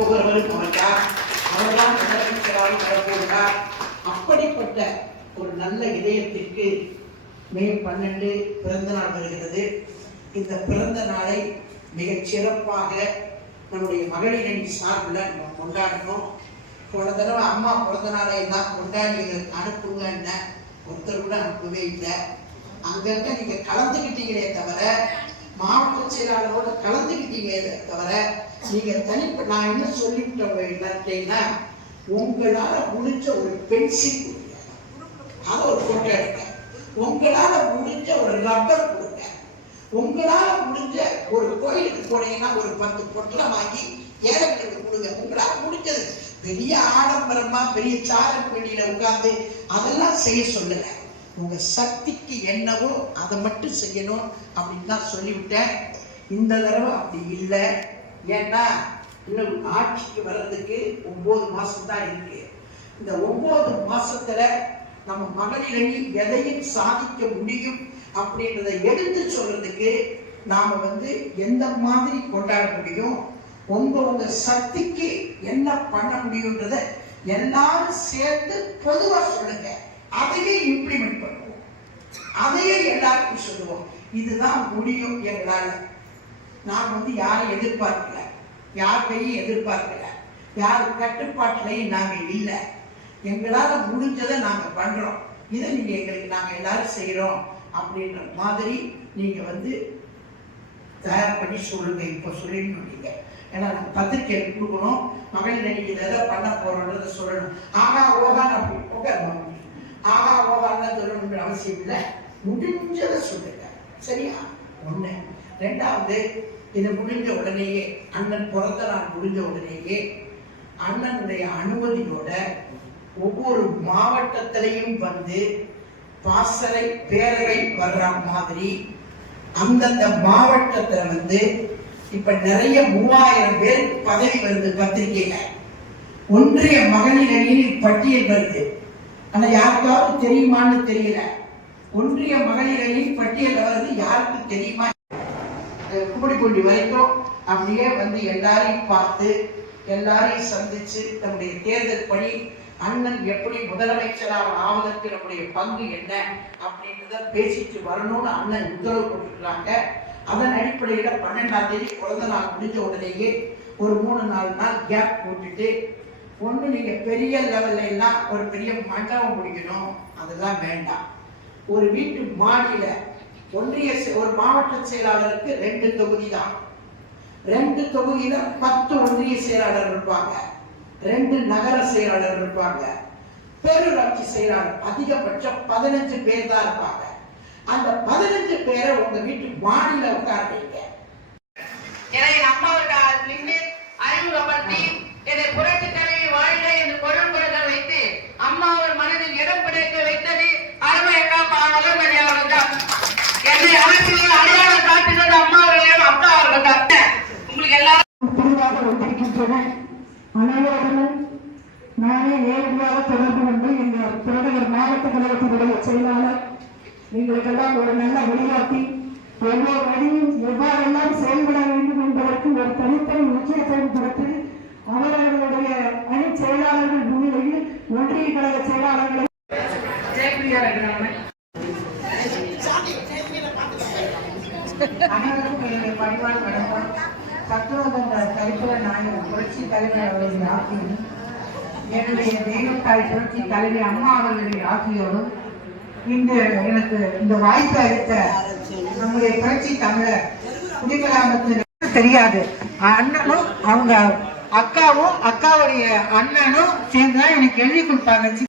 ஒருவரும் அமைந்தார் அவர்தான் முதலமைச்சராக அப்படிப்பட்ட ஒரு நல்ல இதயத்திற்கு மே பன்னெண்டு பிறந்த நாள் வருகிறது. இந்த பிறந்த நாளை மிகச் சிறப்பாக நம்முடைய மகளிர் அணி சார்பில் நம்ம கொண்டாடணும். போன தடவை அம்மா பிறந்த நாளை தான் கொண்டாடி எங்களுக்கு அனுப்புங்கன்ன ஒருத்தர் கூட அனுப்பவே இல்லை. அங்கங்க நீங்கள் கலந்துக்கிட்டீங்களே தவிர மாவட்ட செயலாளரோட கலந்துக்கிட்டீங்களே தவிர நீங்க தனிப்ப நான் என்ன சொல்லிவிட்டேன் என்னன்னா உங்களால முடிஞ்ச ஒரு பென்சில் கொடுங்க. அதை ஒரு போட்டோ எடுங்க. உங்களால முடிஞ்ச ஒரு ரப்பர் கொடுங்க. உங்களால முடிஞ்ச ஒரு கோயிலுக்கு போனீங்கன்னா ஒரு பத்து பொட்டலம் வாங்கி ஏழைகளுக்கு கொடுங்க. உங்களால முடிஞ்சது. பெரிய ஆடம்பரமா பெரிய சாரப்பள்ளியில உட்கார்ந்து அதெல்லாம் செய்ய சொல்லுங்க. உங்க சக்திக்கு என்னவோ அதை மட்டும் செய்யணும் அப்படின்னு தான் சொல்லிவிட்டேன். இந்த தடவை அப்படி இல்லை. ஏன்னா இன்னும் ஆட்சிக்கு வர்றதுக்கு ஒன்பது மாதம் தான் இருக்கு. இந்த ஒன்பது மாசத்துல நம்ம மகளிர் அணி எதையும் சாதிக்க முடியும் அப்படின்றத எடுத்து சொல்றதுக்கு நாம வந்து எந்த மாதிரி கொண்டாட முடியும் உங்க உங்க சக்திக்கு என்ன பண்ண முடியுன்றத எல்லாரும் சேர்ந்து பொதுவா சொல்லுங்க. அதையே இம்ப்ளிமெண்ட் பண்ணுவோம். அதையே எல்லாருக்கும் சொல்லுவோம். இதுதான் முடியும் எங்களால். நான் வந்து யாரை எதிர்பார்க்கல. யார் கையும் எதிர்பார்க்கல. யார் கட்டுப்பாட்டிலையும் நாங்கள் இல்லை. எங்களால் முடிஞ்சதை நாங்கள் பண்ணுறோம் இதை நீங்கள் எங்களுக்கு நாங்கள் எல்லாரும் செய்கிறோம் அப்படின்ற மாதிரி நீங்கள் வந்து தயார் பண்ணி சொல்லுங்க. இப்போ சொல்லிடணும் நீங்க. ஏன்னா நம்ம பத்திரிக்கை கொடுக்கணும். மகளிர் அணி எதை பண்ண போகிறோன்றதை சொல்லணும். ஆகா ஓகான் அப்படி உட்கார் ஆகா ஓகான்னு சொல்லணுன்ற அவசியம் இல்லை. முடிஞ்சதை சொல்லுங்க. சரியா? ஒண்ணு ரெண்டாவது இது முடிஞ்ச உடனேயே அண்ணன் பிறந்த நாள் முடிஞ்ச உடனேயே அண்ணனுடைய அனுமதியோட ஒவ்வொரு மாவட்டத்திலையும் வந்து பாசறை பேரவை வர்ற மாதிரி அந்தந்த மாவட்டத்தில் வந்து இப்ப நிறைய மூவாயிரம் பேர் பதவி வருது பத்திரிகையில. ஒன்றிய மகளிர் அணியில் பட்டியல் வருது. ஆனா யாருக்காவது தெரியுமான்னு தெரியல. ஒன்றிய மகளிரையும் அணியில் பட்டியல் வருது யாருக்கு தெரியுமா? கும்படிப்பூண்டி வரைக்கும் அப்படியே வந்து எல்லாரையும் பார்த்து எல்லாரையும் சந்திச்சு நம்முடைய தேர்தல் பணி அண்ணன் எப்படி முதலமைச்சராக ஆவதற்கு நம்முடைய பங்கு என்ன அப்படின்றத பேசிட்டு வரணும்னு அண்ணன் உத்தரவு போட்டிருக்கிறாங்க. அதன் அடிப்படையில் பன்னெண்டாம் தேதி பிறந்த நாள் முடிஞ்ச உடனேயே ஒரு மூணு நாலு நாள் கேப் போட்டுட்டு ஒன்று நீங்கள் பெரிய லெவல்ல எல்லாம் ஒரு பெரிய மண்டபம் முடிக்கணும். அதெல்லாம் வேண்டாம். ஒரு வீட்டு மாடியில ஒன்றிய செ- ஒரு மாவட்ட செயலாளருக்கு ரெண்டு தொகுதி தான் ரெண்டு தொகுதியில பத்து ஒன்றிய செயலாளர் இருப்பாங்க. ரெண்டு நகர செயலாளர் இருப்பாங்க. பேரூராட்சி செயலாளர் அதிகபட்சம் பதினஞ்சு பேர் தான் இருப்பாங்க. அந்த பதினஞ்சு பேரை உங்க வீட்டு மாடியில உட்கார்றீங்க என என்னை அரசியல் அடையாளம் காட்டினது அம்மா அவர்கள் அக்கா அவர்கள் உங்களுக்கு எல்லாரும் தெளிவாக வந்திருக்கின்றன அனைவருடனும் நானே நேரடியாக தொடர்பு கொண்டு எங்கள் திருநகர் மாவட்ட கழகத்தினுடைய செயலாளர் எங்களுக்கெல்லாம் ஒரு நல்ல வழிகாட்டி. ஒவ்வொரு வழியும் எவ்வாறெல்லாம் செயல்பட வேண்டும் என்பதற்கு ஒரு தனித்தனி முக்கியத்துவம் கொடுத்து அனைவருக்கும் என்னுடைய பணிவான வணக்கம். சத்துவதந்த சரித்திர நாயகர் புரட்சி தலைவர் அவர்களுடைய ஆசையும் என்னுடைய தெய்வத்தாய் புரட்சி தலைவி அம்மா அவர்களுடைய ஆசையோடும் இன்று எனக்கு இந்த வாய்ப்பு அளித்த நம்முடைய புரட்சி தமிழர் குடிக்கலாமத்தில் தெரியாது. அண்ணனும் அவங்க அக்காவும் அக்காவுடைய அண்ணனும் சேர்ந்து தான் எனக்கு எழுதி கொடுப்பாங்க